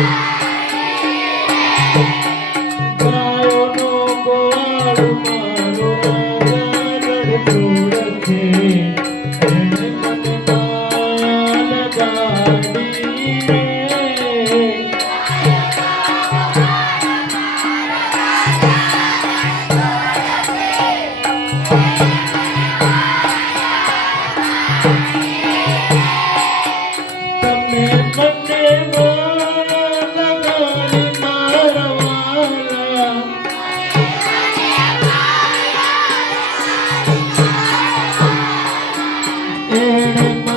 Thank you. Mm-hmm.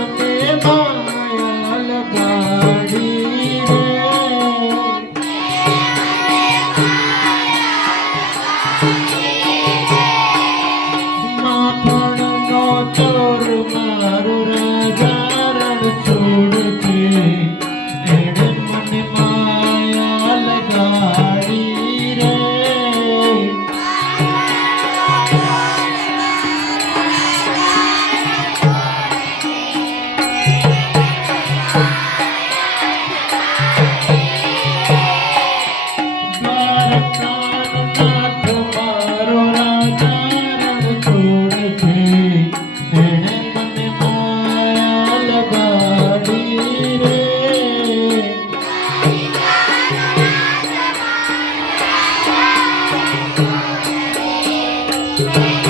Yeah.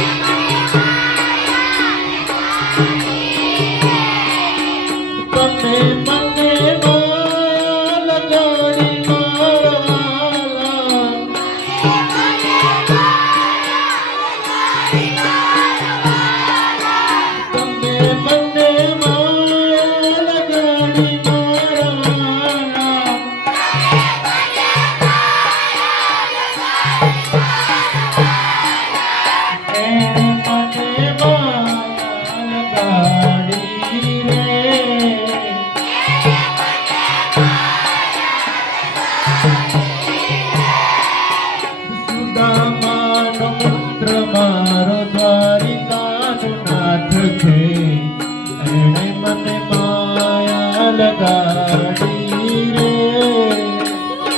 गा मन्त्रमारो दारिका दा मन माया ला